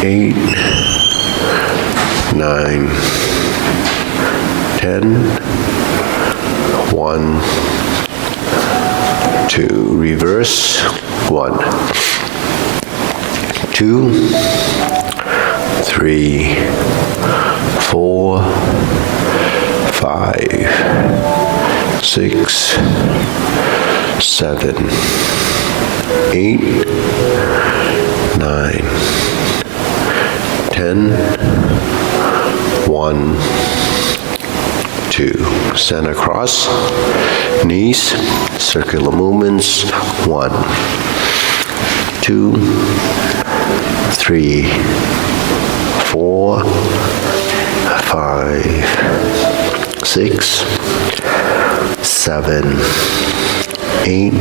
8, 9, 10, 1, 2, reverse, 1, 2, 3, 4, 5, 6, 7, 8, 9, 10, 1, 2, center cross, knees, circular movements, 1, 2, 3, 4, 5, 6, 7, 8,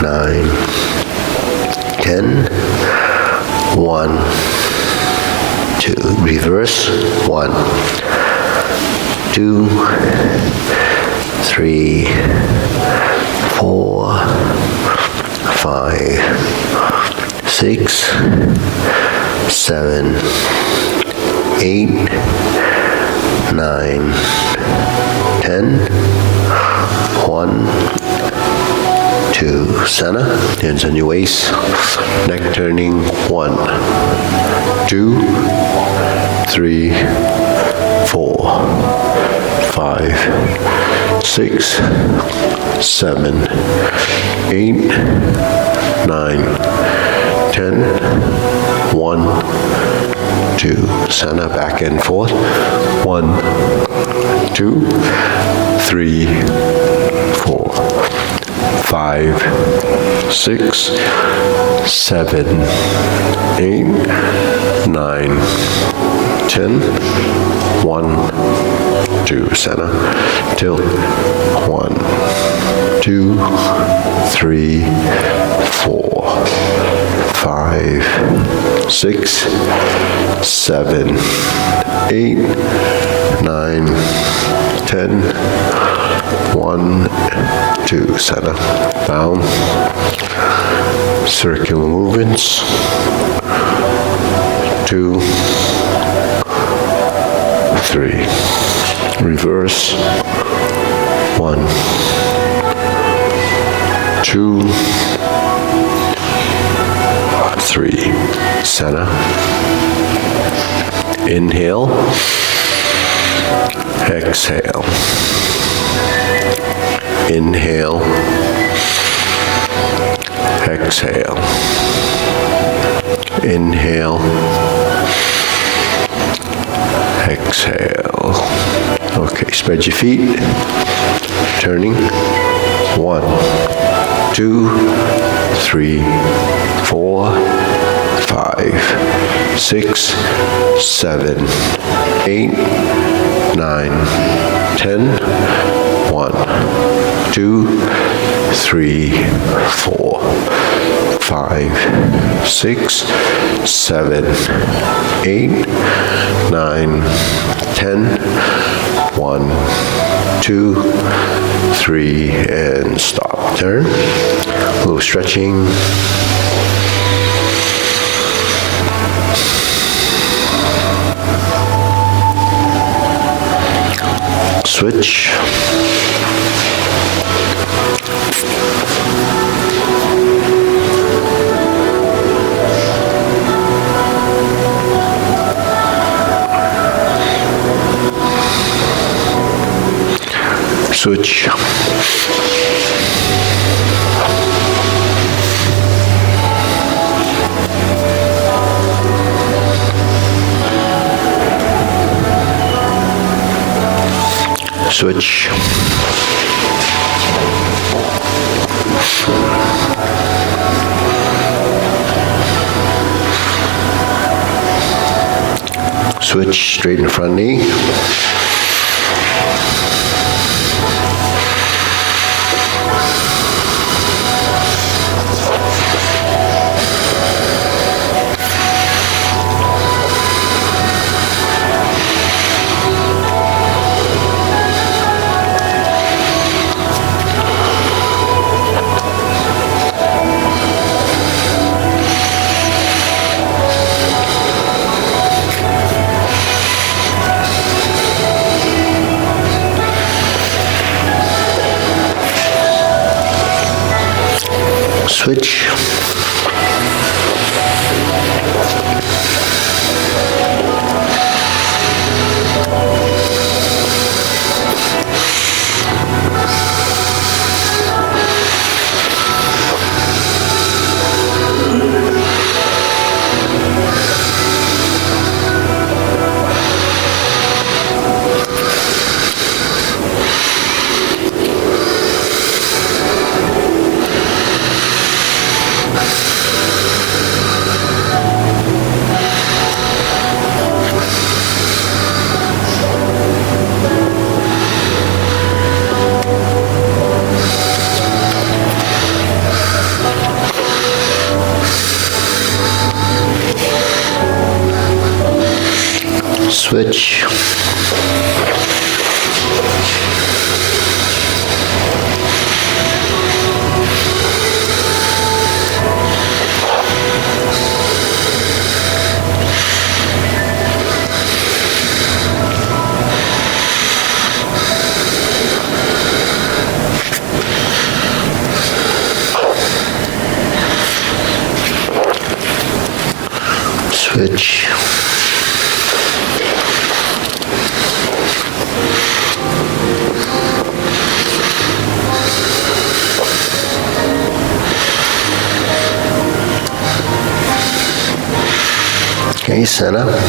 9, 10, 1, 2, reverse, 1, 2, 3, 4, 5, 6, 7, 8, 9, 10, 1, 2, center, hands on your waist, neck turning, 1, 2, 3, 4, 5, 6, 7, 8, 9, 10, 1, 2, center, back and forth, 1, 2, 3, 4, 5, 6, 7, 8, 9, 10, 1, 2, center, tilt, 1, 2, 3, 4, 5, 6, 7, 8, 9, 10, 1, 2, center, down, circular movements, 2, 3, reverse, 1, 2, 3, center, inhale, exhale, inhale, exhale, inhale, exhale. Okay, spread your feet, turning, 1, 2, 3, 4, 5, 6, 7, 8, 9, 10, 1, 2, 3, 4, 5, 6, 7, 8, 9, 10, 1, 2, 3, and stop. Turn. A little stretching. Switch. Switch. Switch. Switch, straighten the front knee. switch, switch, switch, okay, center,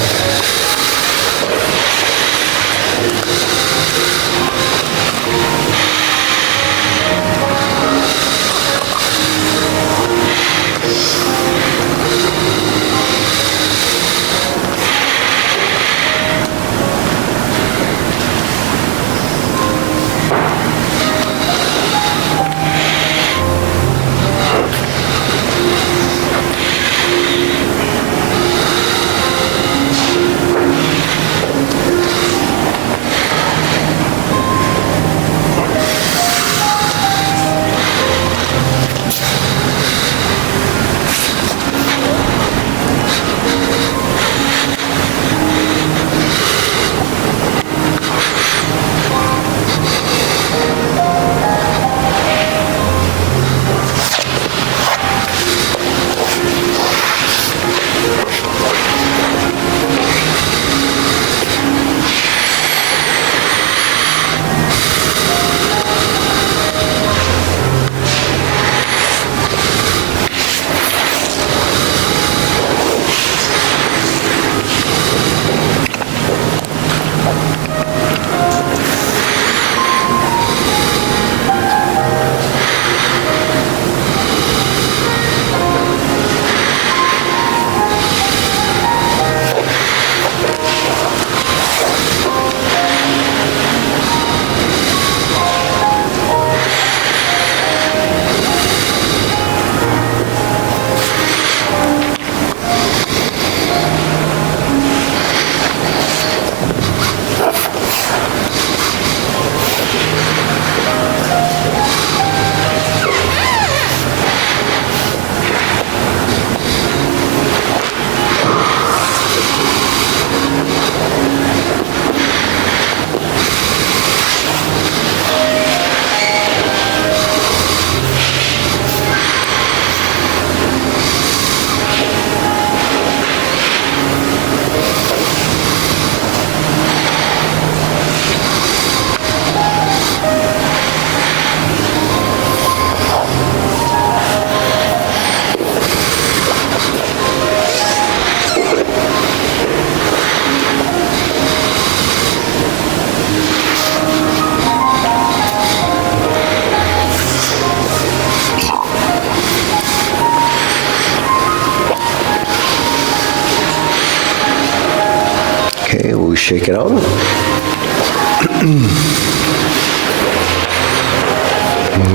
okay, we'll shake it out.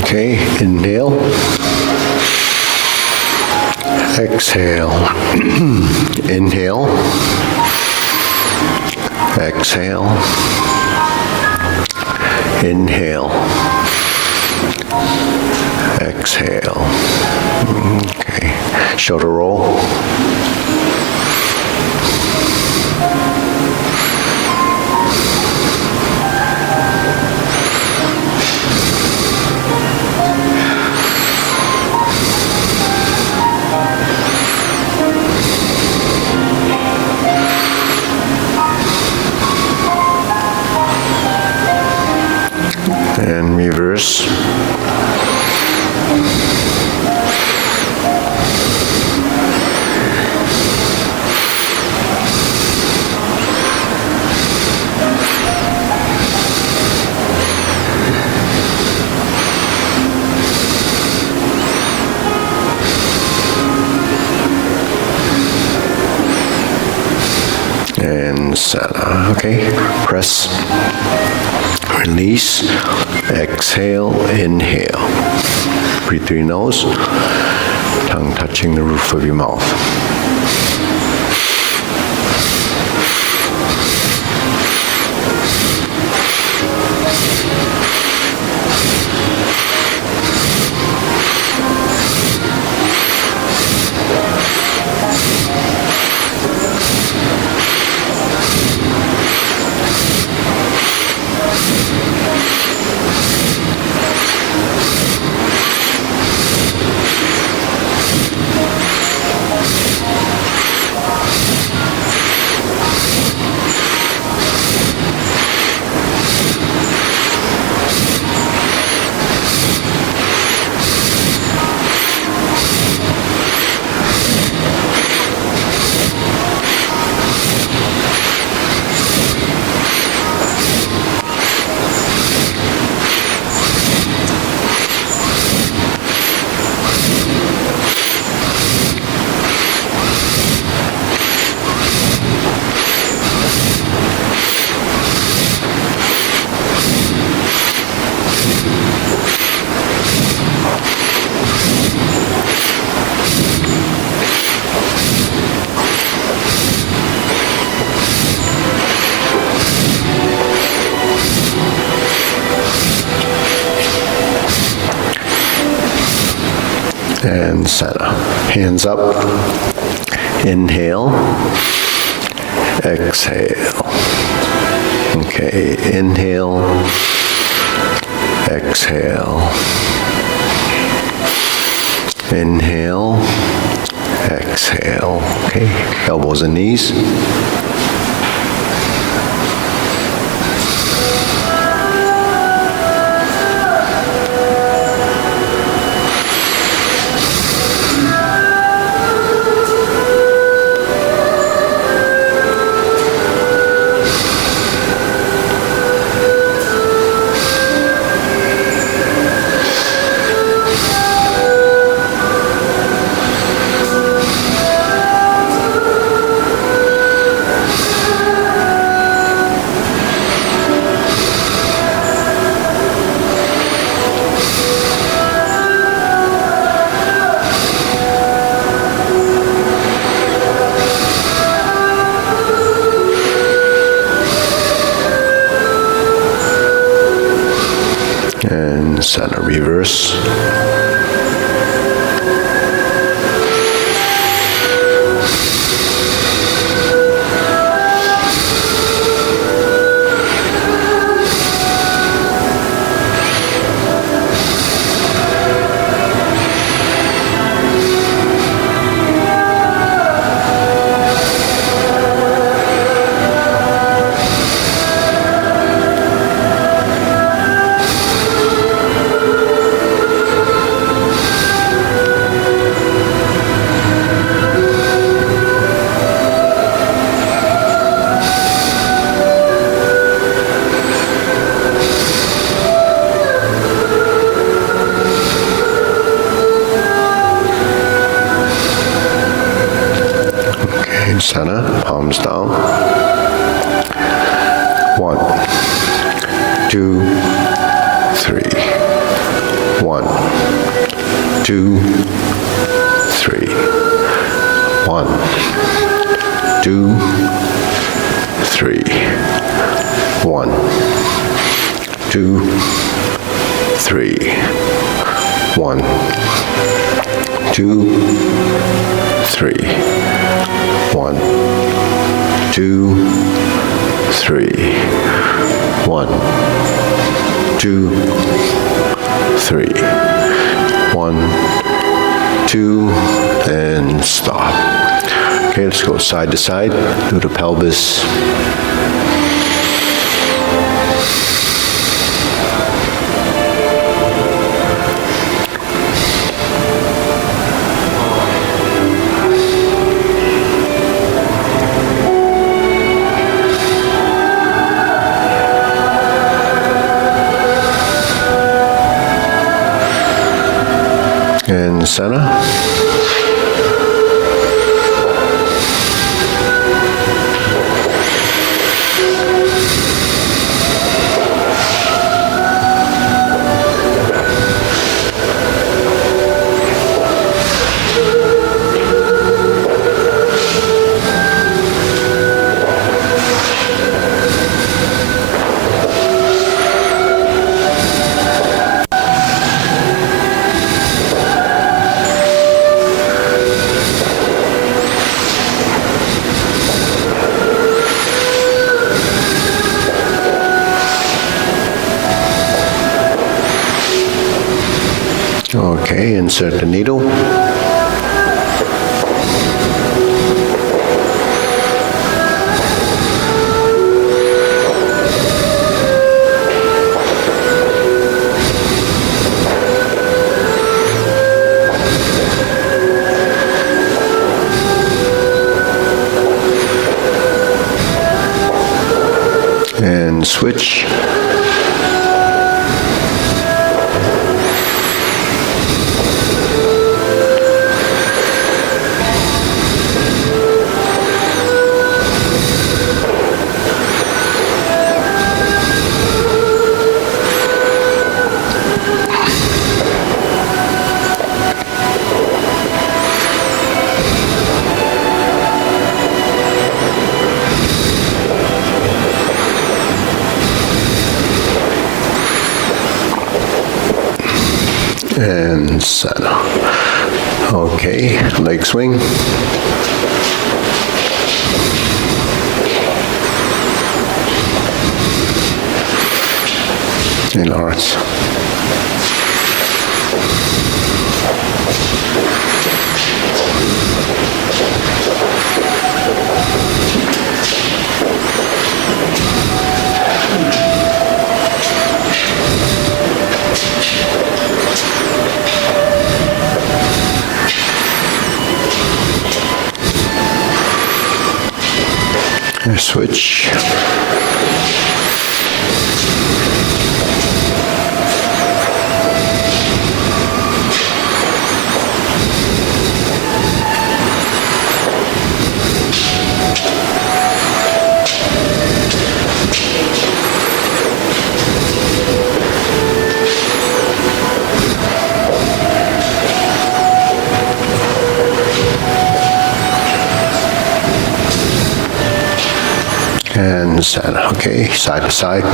Okay, inhale. Exhale. Inhale. Exhale. Inhale. Exhale. Okay, shoulder roll. and center. Okay, press, release, exhale, inhale. Breathe through your nose, tongue touching the roof of your mouth. And center. Hands up. Inhale. Exhale. Okay, inhale. Exhale. Inhale. Exhale. Okay, elbows and knees. And center, reverse. Center, palms down. 1, 2, 3. 1, 2, 3. 1, 2, 3. 1, 2, 3. 1, 2, 3. 1, 2, 3. 1, 2, 3. 1, 2, and stop. Okay, let's go side to side. Do the pelvis. And center. Okay, insert the needle. And switch. And center. Okay, leg swing. And arts. Switch. And center. Okay, side to side.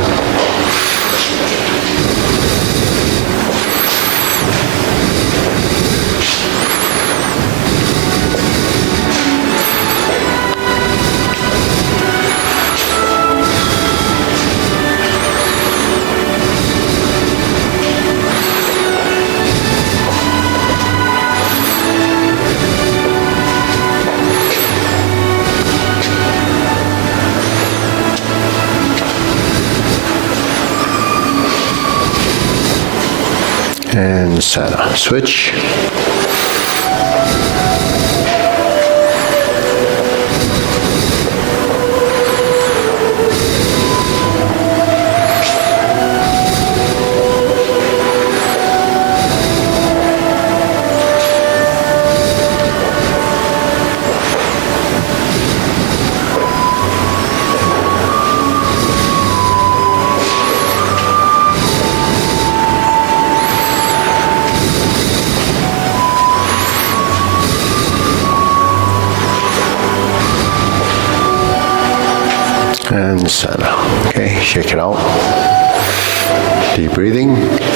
And center. Switch. And center. Okay, shake it out. Deep breathing.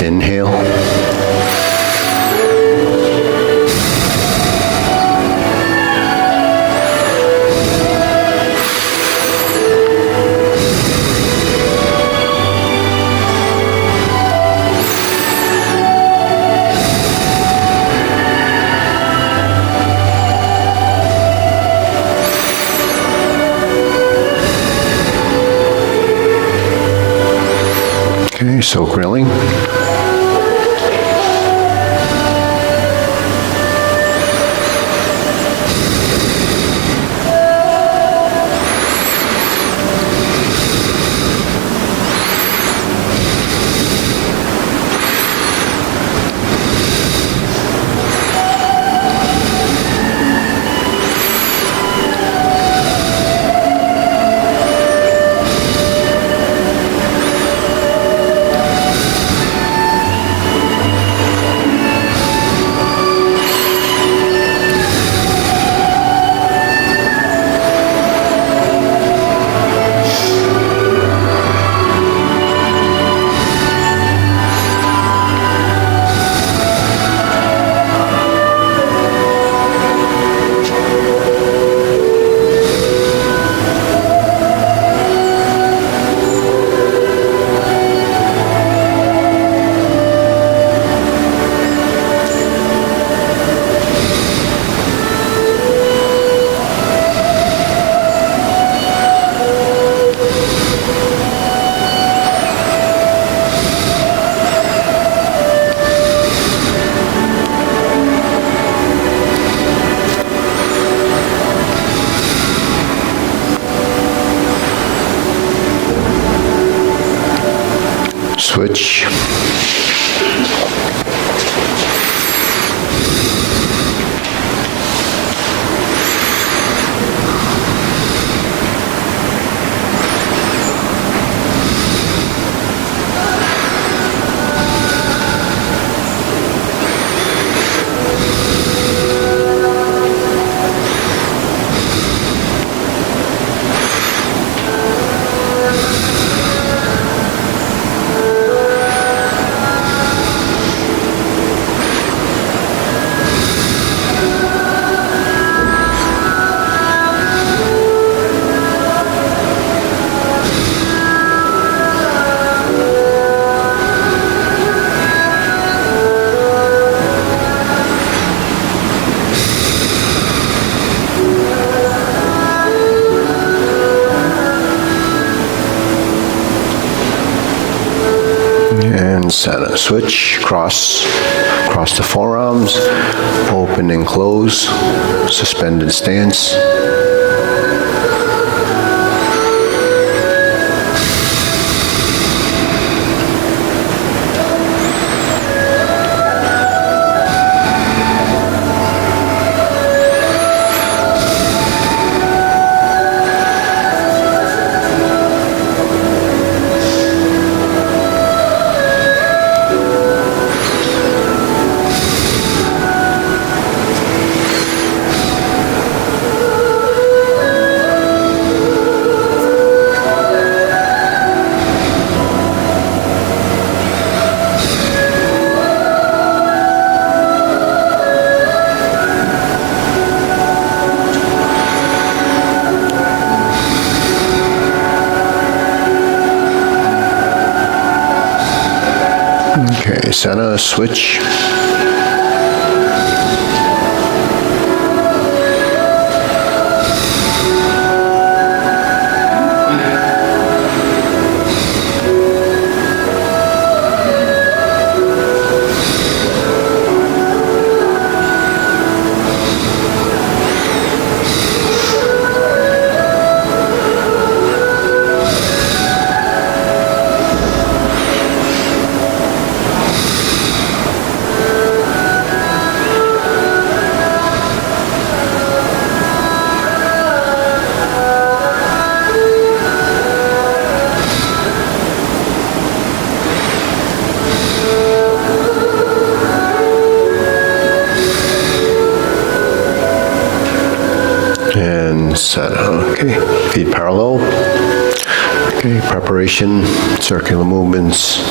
Inhale. Okay, so grilling. switch. And center switch, cross the forearms, open and close, suspended stance. Okay, center switch. And center. Okay, feet parallel. Okay, preparation, circular movements.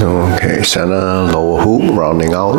Okay, center, lower hoop, rounding out.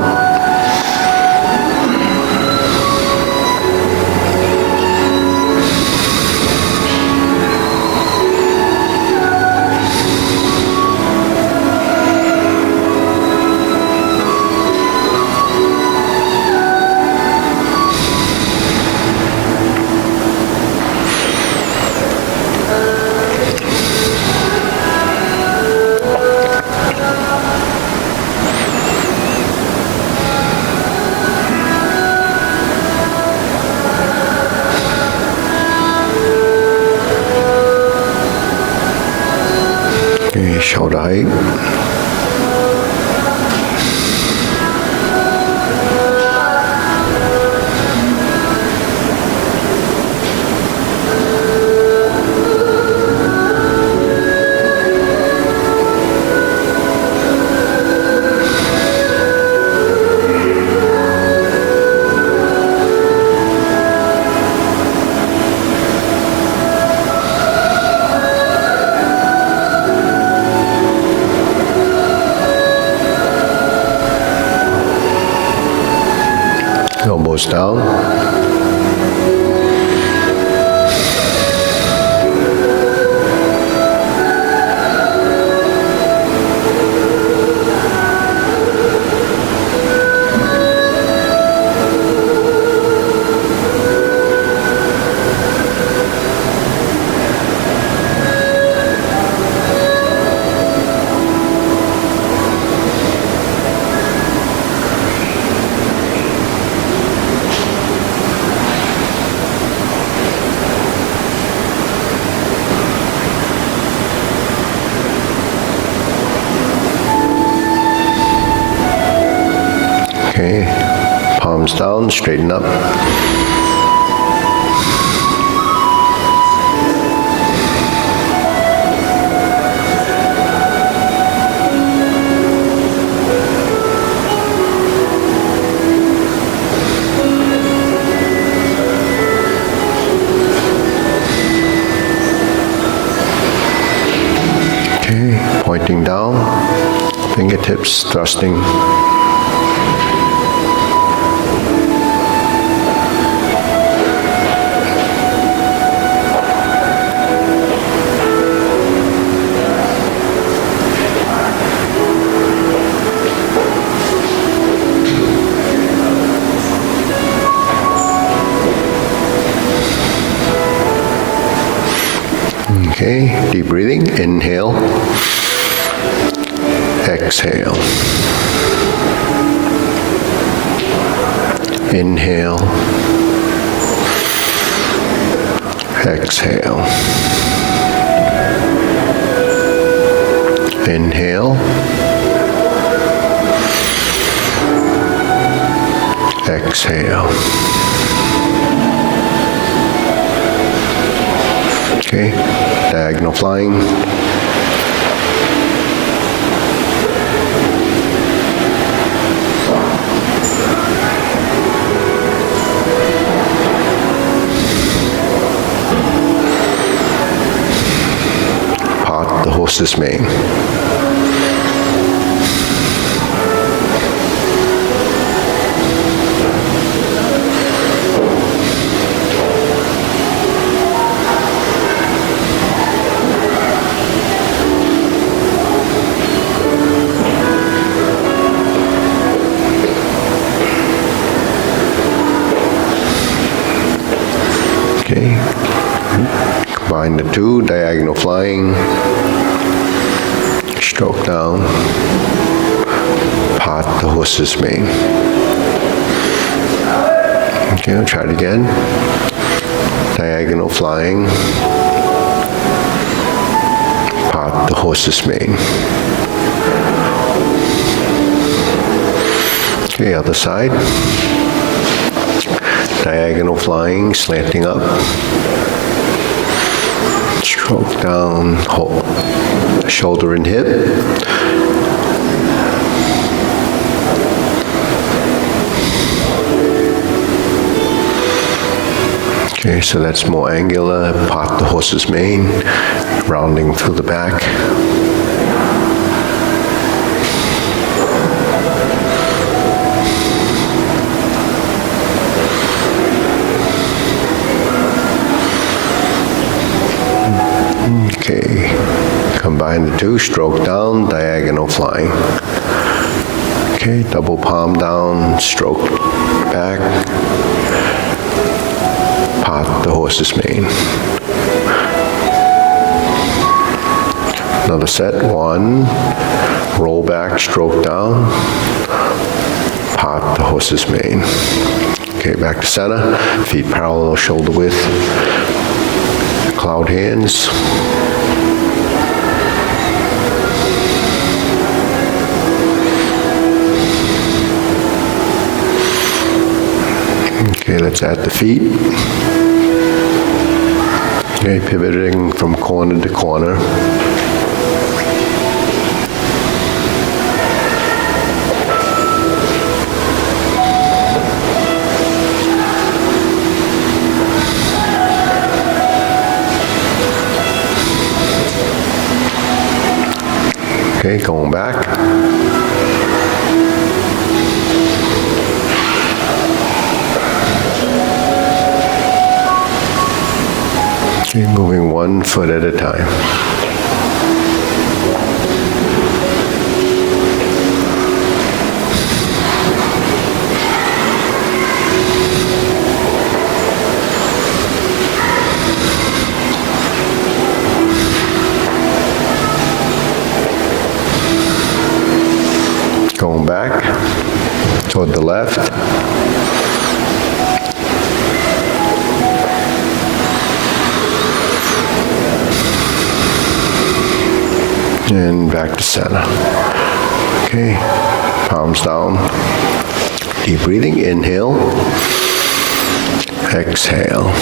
Okay, shoulder height. elbows down. Okay, palms down, straighten up. Okay, pointing down, fingertips thrusting. Okay, deep breathing, inhale, exhale. Inhale, exhale. Inhale, exhale. Okay, diagonal flying. Part the horse's mane. Okay, combine the two, diagonal flying, stroke down, part the horse's mane. Okay, I'll try it again. Diagonal flying, part the horse's mane. Okay, other side. Diagonal flying, slanting up. Stroke down, hold. Shoulder and hip. Okay, so that's more angular. Part the horse's mane, rounding through the back. Okay, combine the two, stroke down, diagonal flying. Okay, double palm down, stroke back, part the horse's mane. Another set, one, roll back, stroke down, part the horse's mane. Okay, back to center, feet parallel, shoulder width, cloud hands. Okay, let's add the feet. Okay, pivoting from corner to corner. Okay, going back. Okay, moving 1 foot at a time. Going back toward the left. And back to center. Okay, palms down. Deep breathing, inhale, exhale.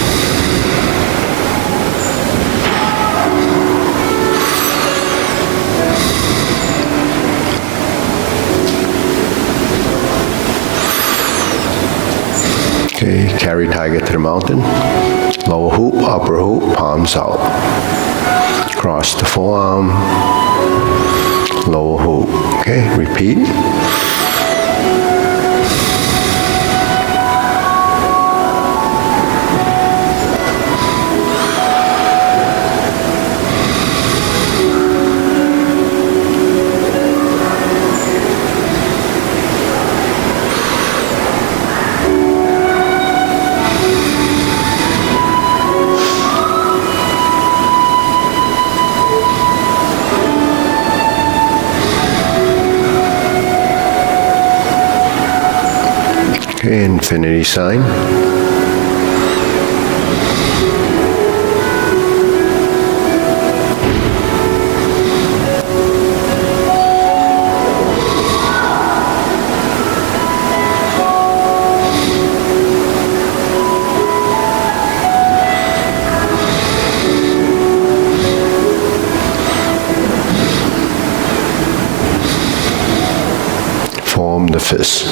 Okay, carry tiger to the mountain. Lower hoop, upper hoop, palms out. Cross the forearm, lower hoop. Okay, repeat. Okay, infinity sign. Form the fist.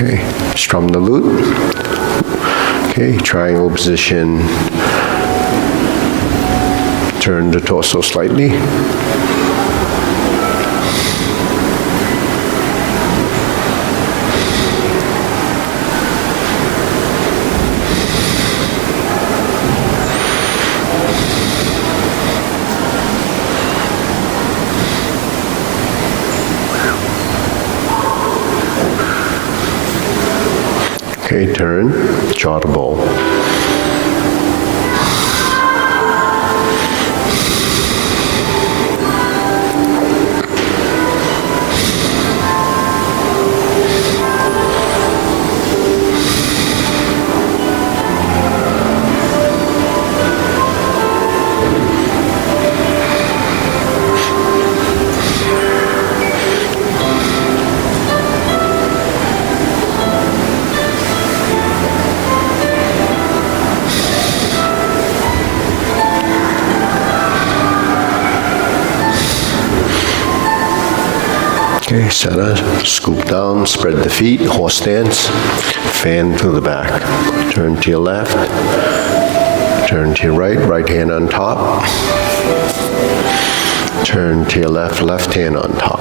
Okay, strum the lute. Okay, triangle position. Turn the torso slightly. Okay, turn, jaw to bowl. Okay, center, scoop down, spread the feet, horse stance, fan to the back. Turn to your left, turn to your right, right hand on top. Turn to your left, left hand on top.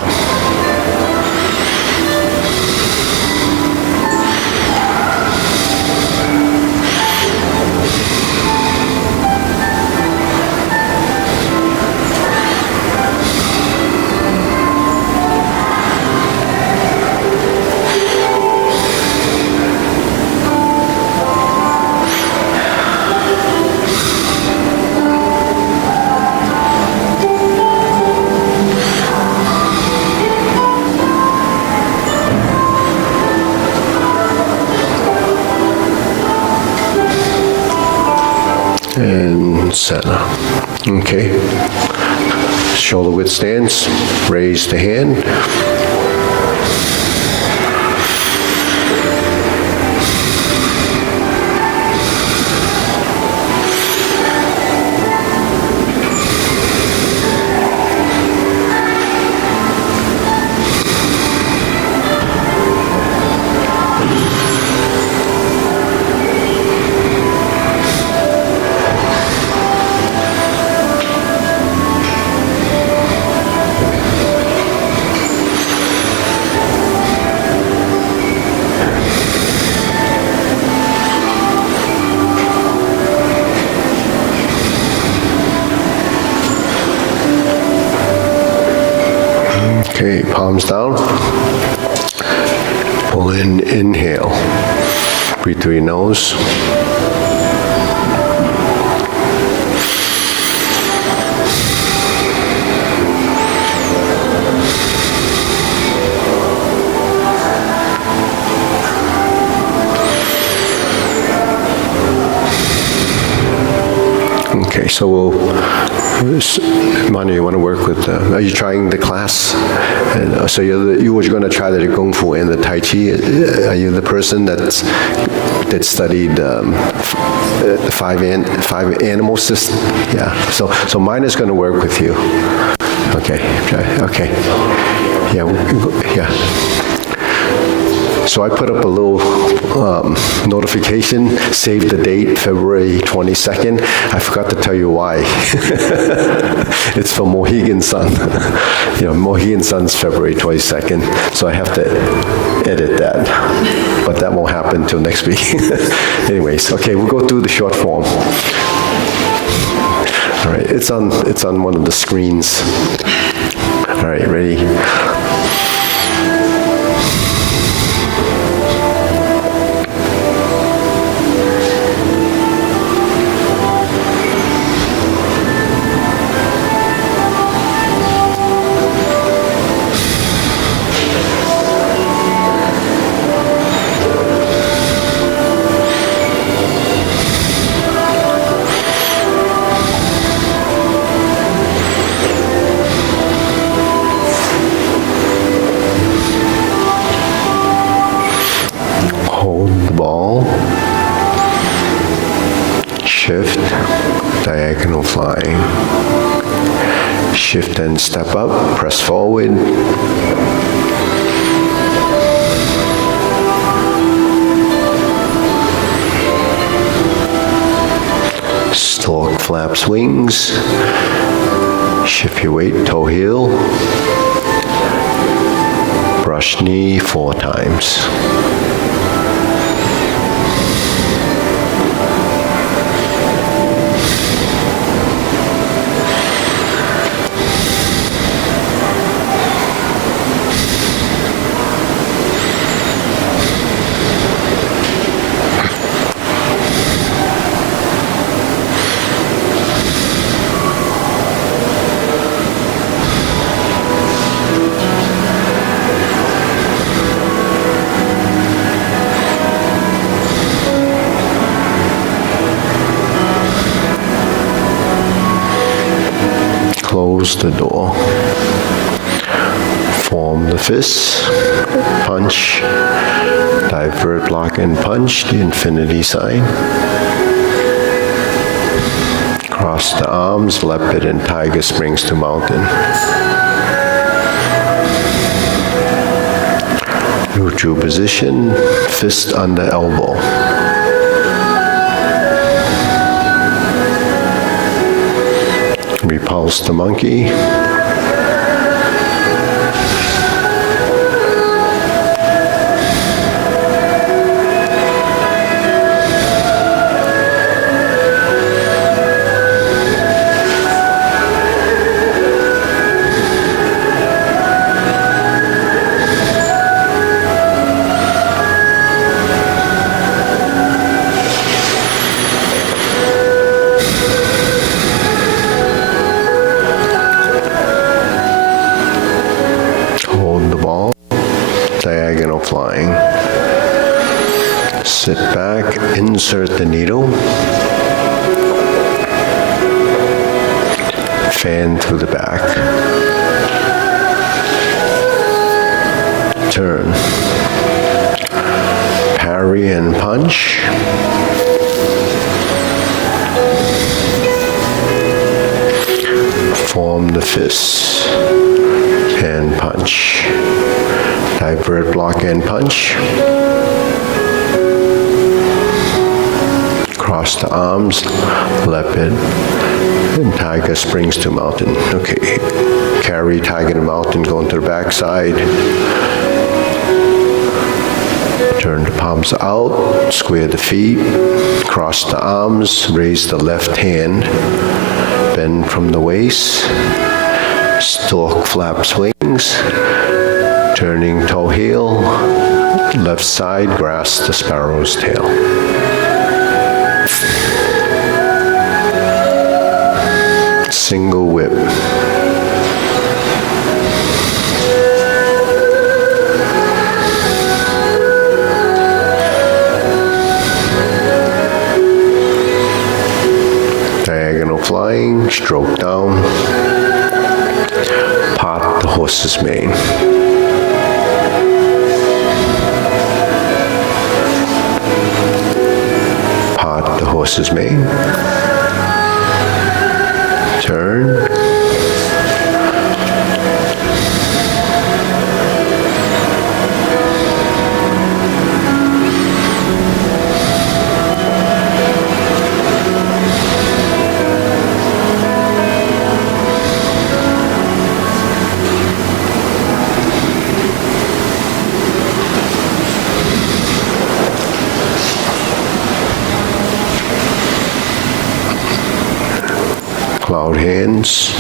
And center. Okay. Shoulder width stance. Raise the hand. palms down. Pull in, inhale. Breathe through your nose. Okay, so Manu, you want to work with, are you trying the class? And, so you were going to try the Kung Fu and the Tai Chi. Are you the person that studied the five animal system? Yeah, so mine is going to work with you. Okay, okay. Yeah. So I put up a little notification, save the date, February 22nd. I forgot to tell you why. It's for Mohegan Sun. Mohegan Sun's February 22nd, so I have to edit that. But that won't happen until next week. Anyways, okay, we'll go through the short form. All right, it's on one of the screens. All right, ready? Shift, diagonal flying. Shift and step up, press forward. Stork flaps wings. Shift your weight, toe heel. Brush knee 4 times. Close the door. Form the fists. Punch. Divert, block, and punch, the infinity sign. Cross the arms, leopard and tiger springs to mountain. Neutral position, fist under elbow. Repulse the monkey. Diagonal flying. Sit back, insert the needle. Fan through the back. Turn. Parry and punch. Form the fists and punch. Divert, block, and punch. Cross the arms, leopard, and tiger springs to mountain. Okay, carry tiger to mountain, going to the back side. Turn the palms out, square the feet, cross the arms, raise the left hand, bend from the waist, stork flaps wings, Turning toe heel, left side, grasp the sparrow's tail. Single whip. Diagonal flying, stroke down, part the horse's mane. Part the horse's mane. Turn. Cloud hands.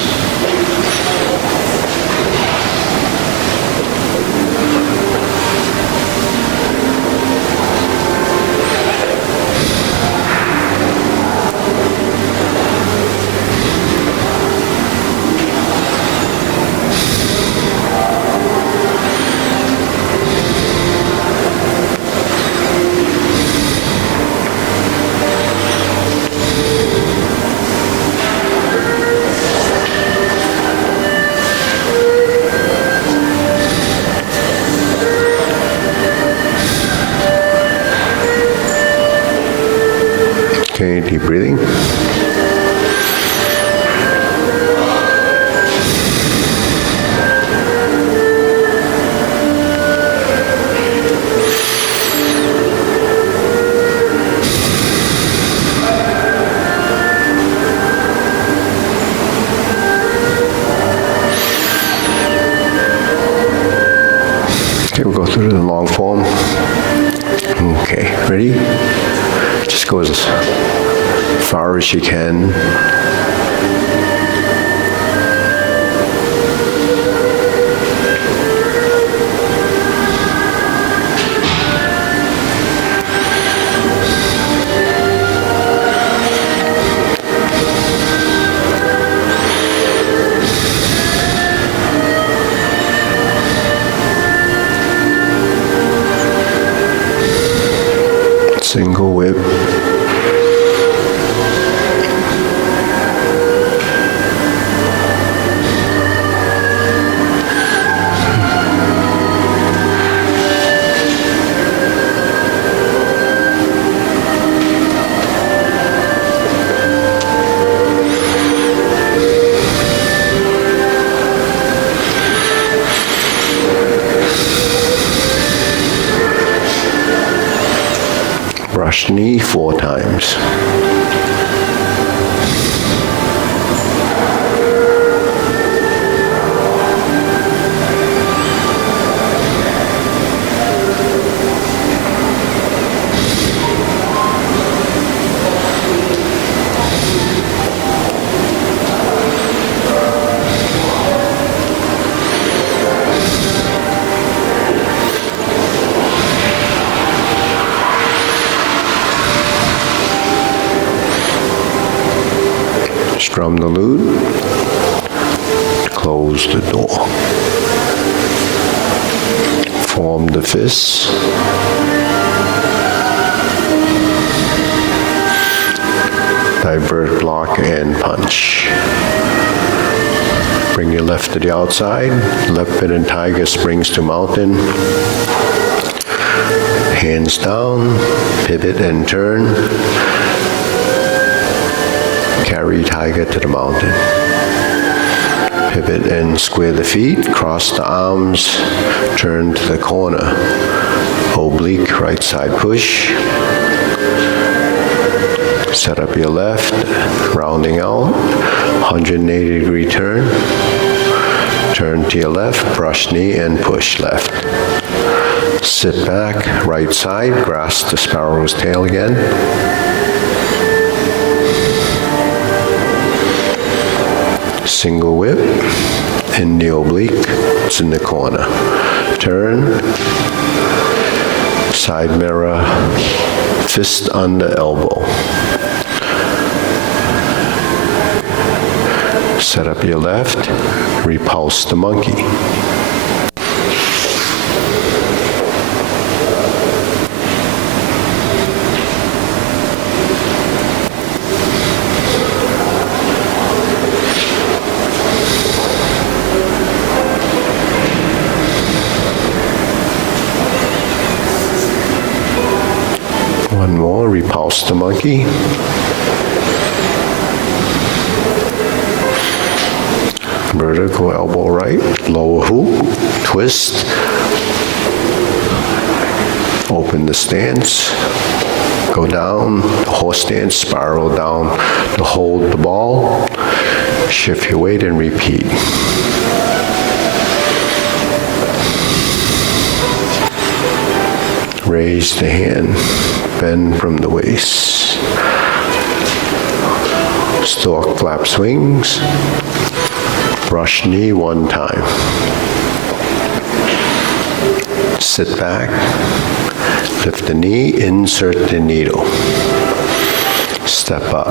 Okay, deep breathing. Okay, we'll go through the long form. Okay, ready? Just go as far as you can. Single whip. Brush knee 4 times. Strum the lute, close the door. Form the fists. Divert, block, and punch. Bring your left to the outside, leopard and tiger springs to mountain. Hands down, pivot and turn. Carry tiger to the mountain. Pivot and square the feet, cross the arms, turn to the corner. Oblique, right side push. Set up your left, rounding out, 180-degree turn. Turn to your left, brush knee and push left. Sit back, right side, grasp the sparrow's tail again. Single whip in the oblique, it's in the corner. turn, side mirror, fist under elbow. Set up your left, repulse the monkey. One more, repulse the monkey. Vertical elbow right, lower hoop, twist, open the stance, go down, horse stance, spiral down to hold the ball, shift your weight and repeat. Raise the hand, bend from the waist. Stork flaps wings. Brush knee one time. Sit back, lift the knee, insert the needle. Step up,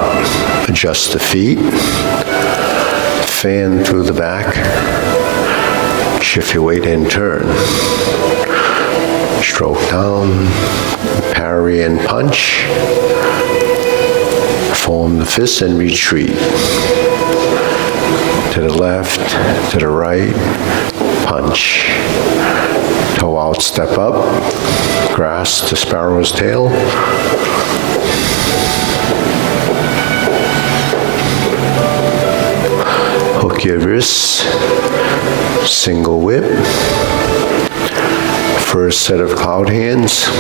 adjust the feet, fan through the back, shift your weight and turn. Stroke down, parry and punch. Form the fist and retreat. To the left, to the right, punch. Toe out, step up, grasp the sparrow's tail. Hook your wrists, single whip. First set of cloud hands.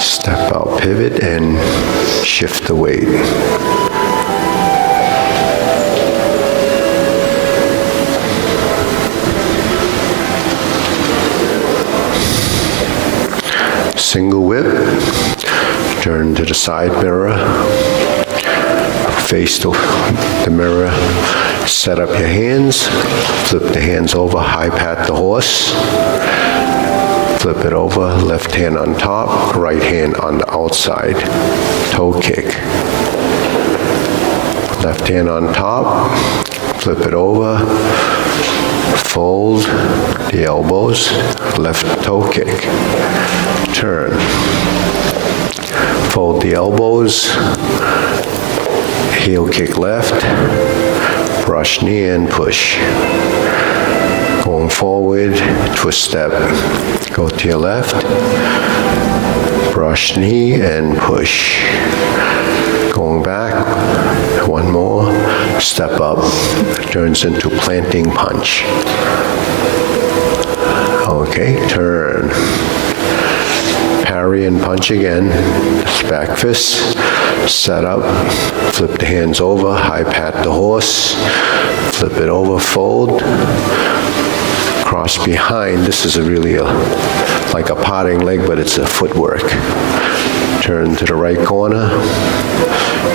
Step out, pivot, and shift the weight. Single whip, turn to the side mirror, face the mirror, set up your hands, flip the hands over, high pat the horse. Flip it over, left hand on top, right hand on the outside. Toe kick. Left hand on top, flip it over, fold the elbows, left toe kick. Turn. Fold the elbows, heel kick left, brush knee and push. Going forward, twist step. Go to your left, brush knee and push. Going back, one more, step up, turns into planting punch. Okay, turn. Parry and punch again, back fist, set up, flip the hands over, high pat the horse, flip it over, fold, cross behind. This is like a potting leg, but it's a footwork. Turn to the right corner,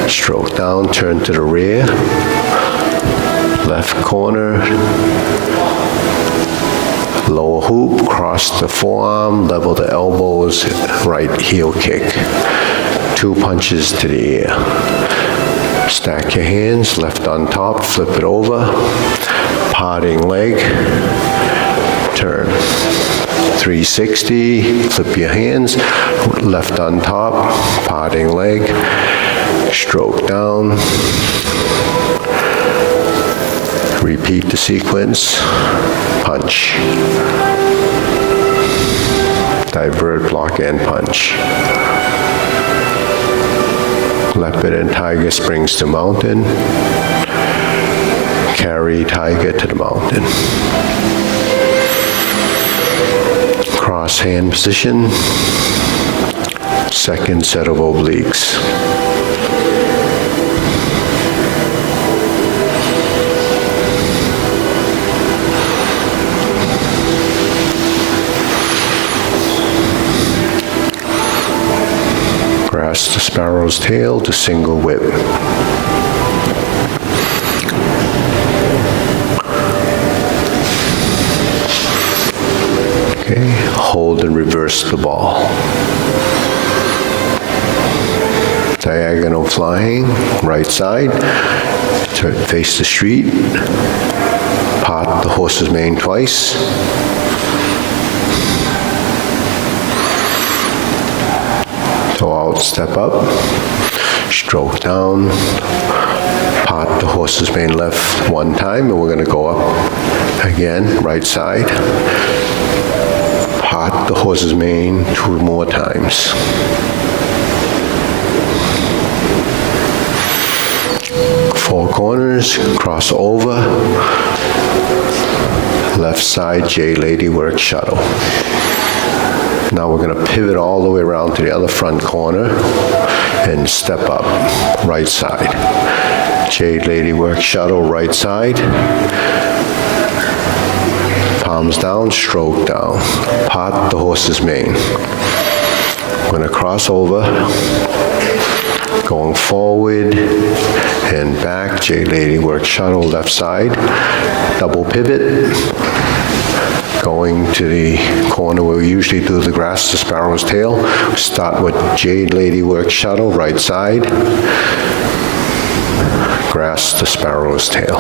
stroke down, turn to the rear, left corner, lower hoop, cross the forearm, level the elbows, right heel kick. 2 punches to the ear. Stack your hands, left on top, flip it over, potting leg, turn. 360, flip your hands, left on top, potting leg, stroke down. Repeat the sequence, punch. Divert, block, and punch. Leopard and tiger springs to mountain. Carry tiger to the mountain. Cross hand position. Second set of obliques. Grasp the sparrow's tail to single whip. Okay, hold and reverse the ball. Diagonal flying, right side, turn, face the street, part the horse's mane twice. Toe out, step up, stroke down, part the horse's mane left one time, and we're going to go up again, right side. Part the horse's mane 2 more times. Four corners, cross over, left side J lady work shuttle. Now we're going to pivot all the way around to the other front corner and step up, right side. J lady work shuttle, right side. Palms down, stroke down. Part the horse's mane. We're going to cross over, going forward and back. J lady work shuttle, left side. Double pivot. Going to the corner where we usually do the grass to sparrow's tail. Start with J lady work shuttle, right side. Grass to sparrow's tail.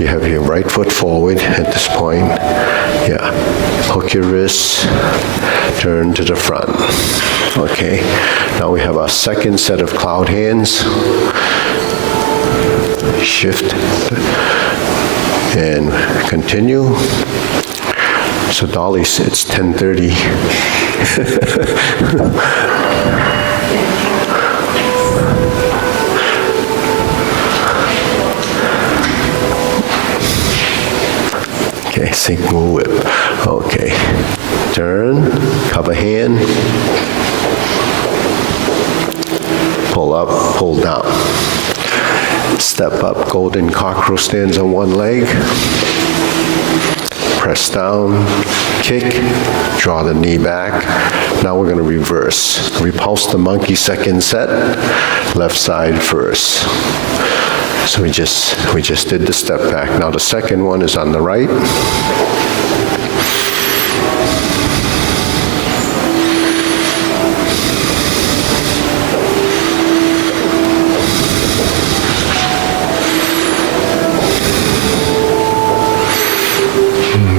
You have your right foot forward at this point. Yeah. Hook your wrists, turn to the front. Okay. Now we have our second set of cloud hands. Shift and continue. So Dolly sits 10:30. Okay, single whip. Okay. Turn, cover hand. Pull up, pull down. Step up, golden cockerel stands on one leg. Press down, kick, draw the knee back. Now we're going to reverse. Repulse the monkey second set, left side first. So we just did the step back. Now the second one is on the right.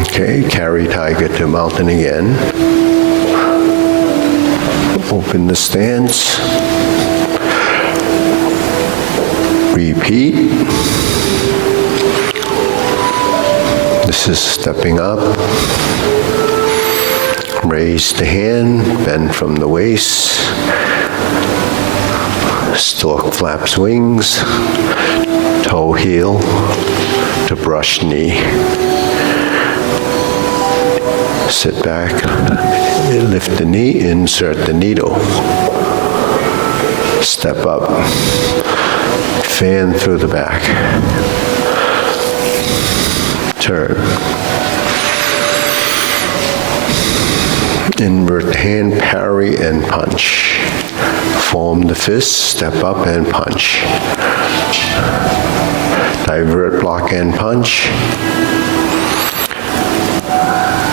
Okay, carry tiger to mountain again. Open the stance. Repeat. This is stepping up. Raise the hand, bend from the waist. Stork flaps wings. Toe heel to brush knee. Sit back, lift the knee, insert the needle. Step up, fan through the back. Turn. Invert the hand, parry and punch. Form the fist, step up and punch. Divert, block and punch.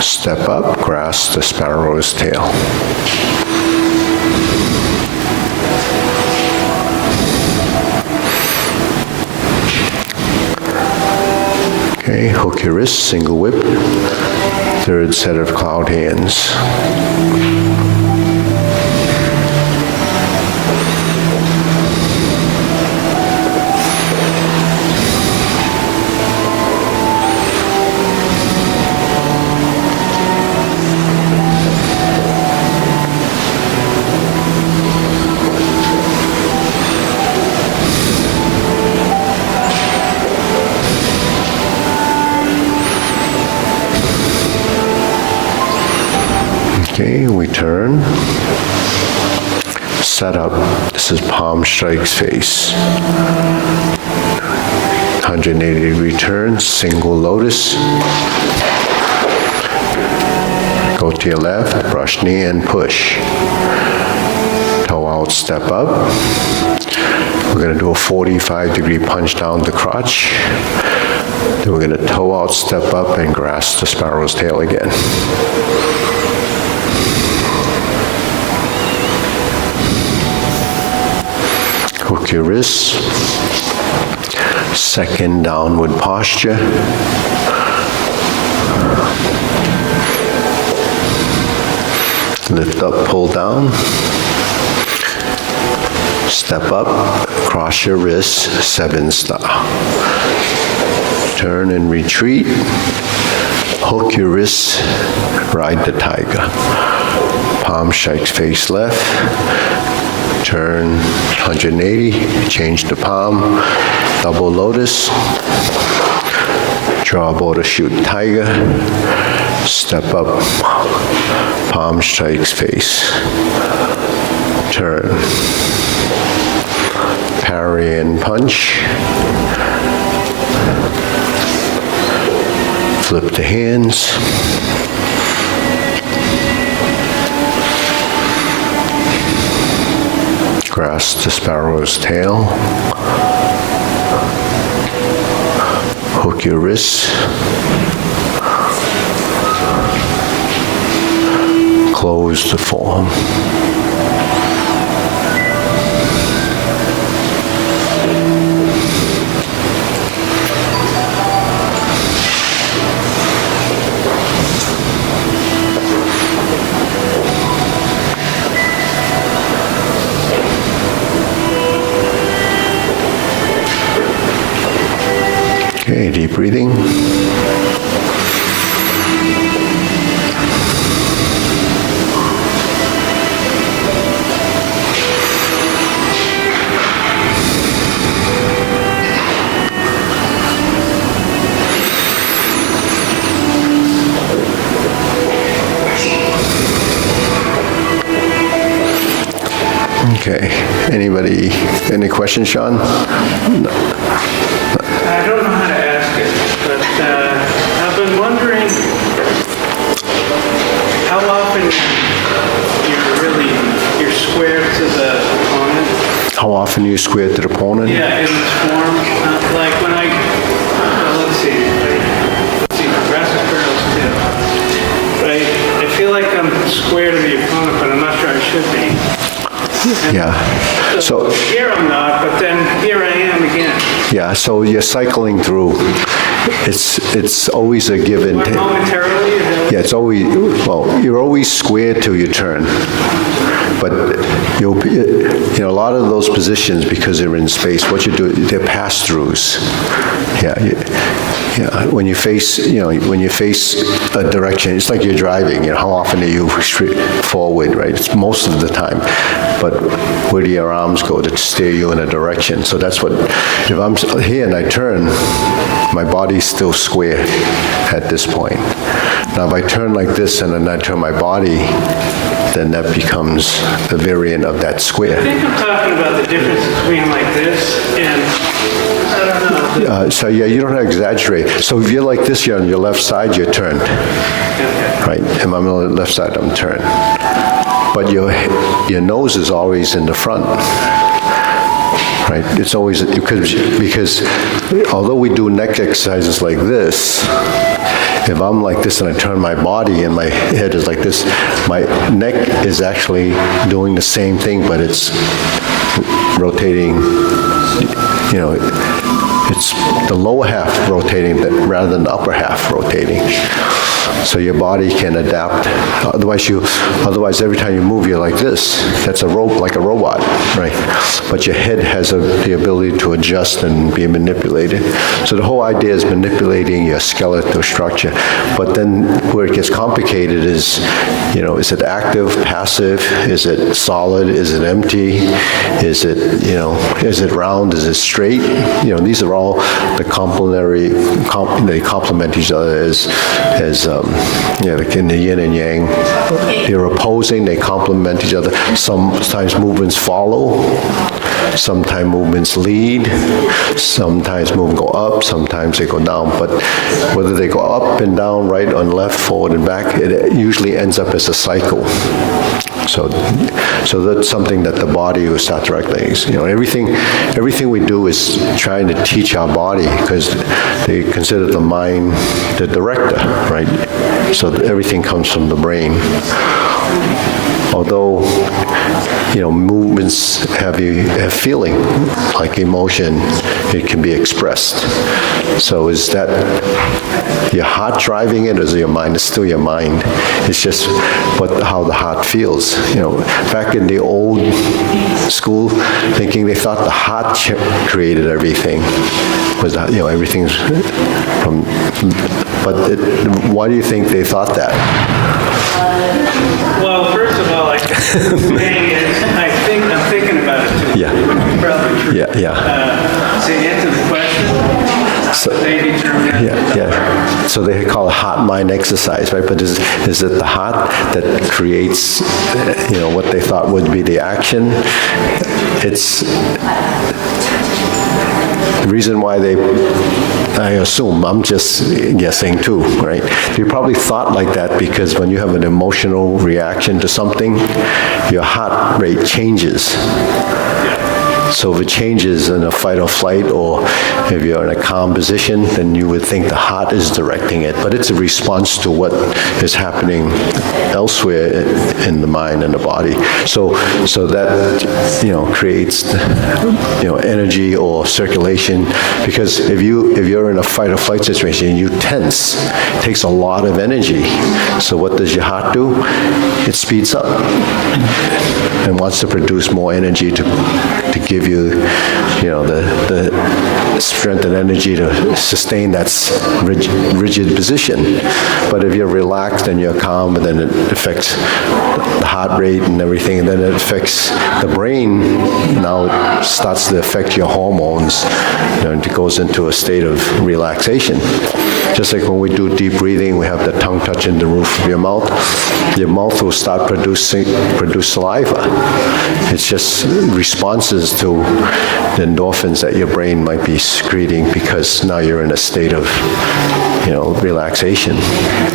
Step up, grasp the sparrow's tail. Okay, hook your wrist, single whip. Third set of cloud hands. Okay, we turn. Set up. This is palm strikes face. 180-degree turn, single lotus. Go to your left, brush knee and push. Toe out out, step up. We're going to do a 45-degree punch down the crotch. Then we're going to toe out, step up, and grasp the sparrow's tail again. Hook your wrists. Second downward posture. Lift up, pull down. Step up, cross your wrists, 7-star. Turn and retreat. Hook your wrists, ride the tiger. Palm strikes face left. Turn 180, change the palm. Double lotus. Draw border, shoot tiger. Step up, palm strikes face. Turn. Parry and punch. Flip the hands. Grasp the sparrow's tail. Hook your wrists. Close the form. Okay, deep breathing. Okay, anybody, any questions, Sean? No. I don't know how to ask it, but I've been wondering how often you're square to the opponent. How often you square to the opponent? Yeah, in this form. Like when let's see, progressive girls too. But I feel like I'm square to the opponent, but I'm not sure I should be. And Yeah. So here I'm not, but then here I am again. yeah, so you're cycling through. It's always a give and take. Momentarily? Yeah, it's always, well, you're always square till you turn. But a lot of those positions, because they're in space, what you do, they're pass-throughs. Yeah. When you face a direction, it's like you're driving. How often are you forward, right? It's most of the time. But where do your arms go to steer you in a direction? So that's what, if I'm here and I turn, my body's still square at this point. Now, if I turn like this and then I turn my body, then that becomes a variant of that square. I think I'm talking about the difference between like this and, I don't know. So yeah, you don't have to exaggerate. So if you're like this, you're on your left side, you're turned. Right? If I'm on the left side, I'm turned. But your nose is always in the front. Right? It's always, because although we do neck exercises like this, if I'm like this and I turn my body and my head is like this, my neck is actually doing the same thing, but it's rotating, it's the lower half rotating rather than the upper half rotating. So your body can adapt. Otherwise every time you move, you're like this. That's like a robot, right? But your head has the ability to adjust and be manipulated. So the whole idea is manipulating your skeletal structure. But then where it gets complicated is, is it active, passive? Is it solid? Is it empty? Is it round? Is it straight? These are all the complementary. They complement each other as like in the yin and yang. They're opposing, they complement each other. Sometimes movements follow, sometimes movements lead, sometimes movements go up, sometimes they go down. But whether they go up and down, right and left, forward and back, it usually ends up as a cycle. So that's something that the body will start directly. Everything we do is trying to teach our body, because they consider the mind the director, right? So everything comes from the brain. Although, movements have feeling, like emotion, it can be expressed. So is that your heart driving it, or is it your mind? It's still your mind. It's just how the heart feels. Back in the old school thinking, they thought the heart created everything. Was everything's from. But why do you think they thought that? Well, first of all, I'm thinking about it too. Yeah. Probably true. Yeah. To answer the question, they determine. Yeah. So they call it heart-mind exercise, right? But is it the heart that creates, what they thought would be the action? It's the reason why I assume, I'm just guessing too, right? You probably thought like that because when you have an emotional reaction to something, your heart rate changes. So if it changes in a fight or flight, or if you're in a calm position, then you would think the heart is directing it. But it's a response to what is happening elsewhere in the mind and the body. So that, creates, energy or circulation. Because if you're in a fight or flight situation and you tense, it takes a lot of energy. So what does your heart do? It speeds up and wants to produce more energy to give you, the strength and energy to sustain that rigid position. But if you're relaxed and you're calm, and then it affects the heart rate and everything, and then it affects the brain. Now it starts to affect your hormones, and it goes into a state of relaxation. Just like when we do deep breathing, we have the tongue touching the roof of your mouth will start produce saliva. It's just responses to the endorphins that your brain might be secreting, because now you're in a state of, relaxation.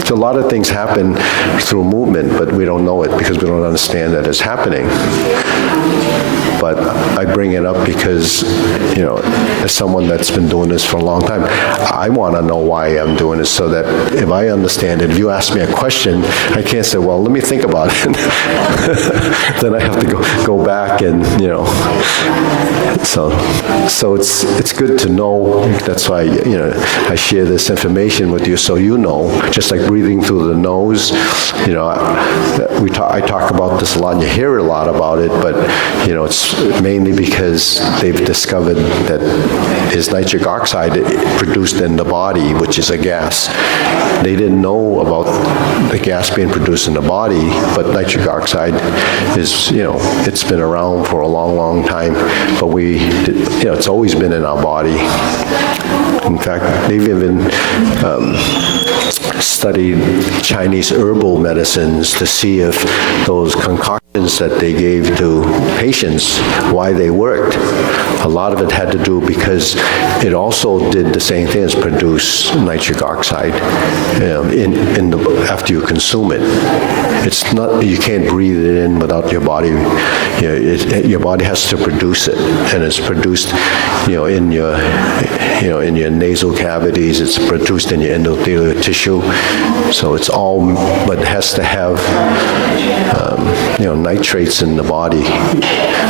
So a lot of things happen through movement, but we don't know it because we don't understand that it's happening. But I bring it up because, as someone that's been doing this for a long time, I want to know why I'm doing this, so that if I understand it, if you ask me a question, I can't say, well, let me think about it. Then I have to go back and, So it's good to know. That's why, I share this information with you, so just like breathing through the nose. I talk about this a lot, and you hear a lot about it, but, it's mainly because they've discovered that is nitric oxide produced in the body, which is a gas. They didn't know about the gas being produced in the body, but nitric oxide is, it's been around for a long, long time, but it's always been in our body. In fact, they've even studied Chinese herbal medicines to see if those concoctions that they gave to patients, why they worked. A lot of it had to do because it also did the same thing as produce nitric oxide after you consume it. It's not, you can't breathe it in without your body. Your body has to produce it, and it's produced, in your nasal cavities. It's produced in your endothelial tissue. So it's all, but it has to have, nitrates in the body.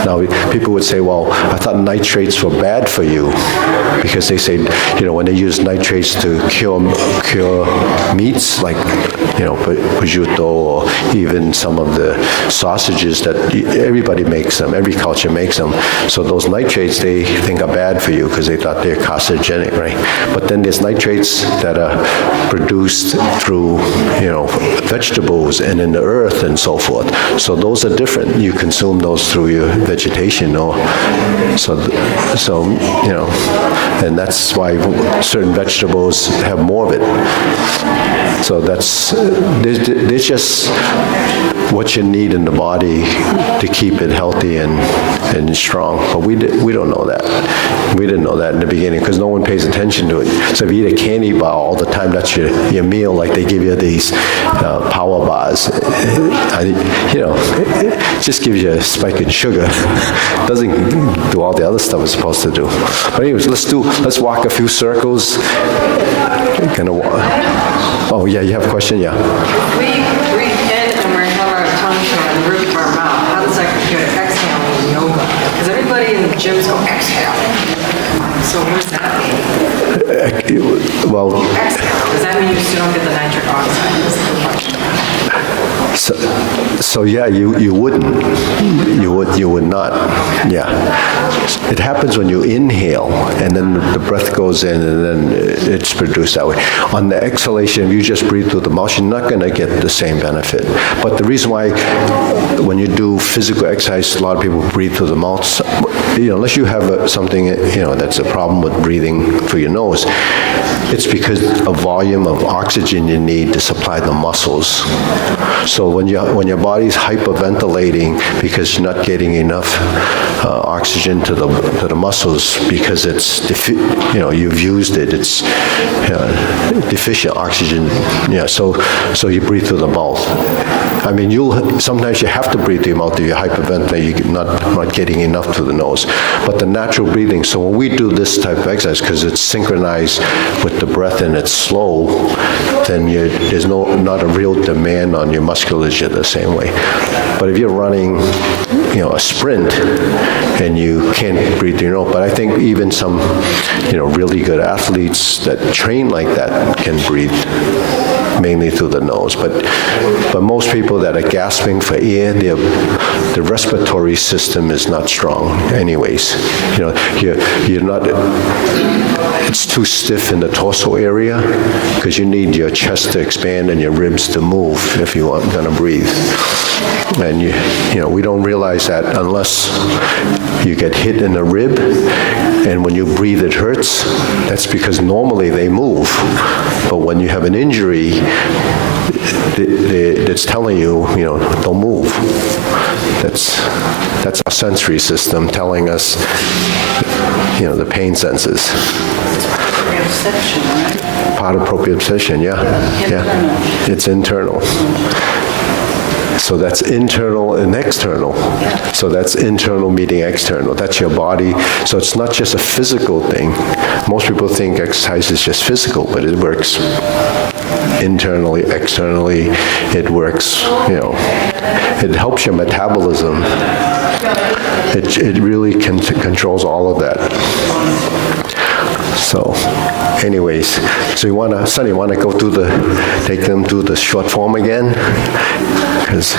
Now, people would say, well, I thought nitrates were bad for you, because they say, when they use nitrates to cure meats, like, prosciutto, or even some of the sausages that everybody makes them, every culture makes them. So those nitrates they think are bad for you because they thought they're carcinogenic, right? But then there's nitrates that are produced through, vegetables and in the earth and so forth. So those are different. You consume those through your vegetation, and that's why certain vegetables have more of it. So there's just what you need in the body to keep it healthy and strong. But we don't know that. We didn't know that in the beginning because no one pays attention to it. So if you eat a candy bar all the time, that's your meal, like they give you these power bars. It just gives you a spike in sugar. Doesn't do all the other stuff it's supposed to do. But anyways, let's walk a few circles. Kind of walk. Oh yeah, you have a question? Yeah. We breathe in and we have our tongue to the roof of our mouth. How does that compare to exhaling in yoga? Because everybody in the gyms go exhale. So what does that mean? Well, Exhale. Does that mean you still don't get the nitric oxide? Is the question. so yeah, you wouldn't. You would not. Yeah. It happens when you inhale, and then the breath goes in, and then it's produced that way. On the exhalation, if you just breathe through the mouth, you're not going to get the same benefit. But the reason why, when you do physical exercise, a lot of people breathe through the mouth. Unless you have something, that's a problem with breathing through your nose, it's because of volume of oxygen you need to supply the muscles. So when your body's hyperventilating because you're not getting enough oxygen to the muscles because it's you've used it, it's deficient oxygen. Yeah, so you breathe through the mouth. I mean, sometimes you have to breathe through your mouth if you're hyperventilating, you're not getting enough through the nose. But the natural breathing, so when we do this type of exercise, because it's synchronized with the breath and it's slow, then there's not a real demand on your musculature the same way. But if you're running, a sprint and you can't breathe through your nose, but I think even some, really good athletes that train like that can breathe mainly through the nose. But most people that are gasping for air, the respiratory system is not strong anyways. You're not, it's too stiff in the torso area because you need your chest to expand and your ribs to move if you are going to breathe. And we don't realize that unless you get hit in the rib, and when you breathe it hurts. That's because normally they move. But when you have an injury, it's telling you, don't move. That's our sensory system telling us, the pain senses. Proprioception, right? Part of proprioception, yeah. It's internal. So that's internal and external. So that's internal meeting external. That's your body. So it's not just a physical thing. Most people think exercise is just physical, but it works internally, externally. It works, it helps your metabolism. It really controls all of that. So anyways, so Sonny, you want to take them through the short form again? Because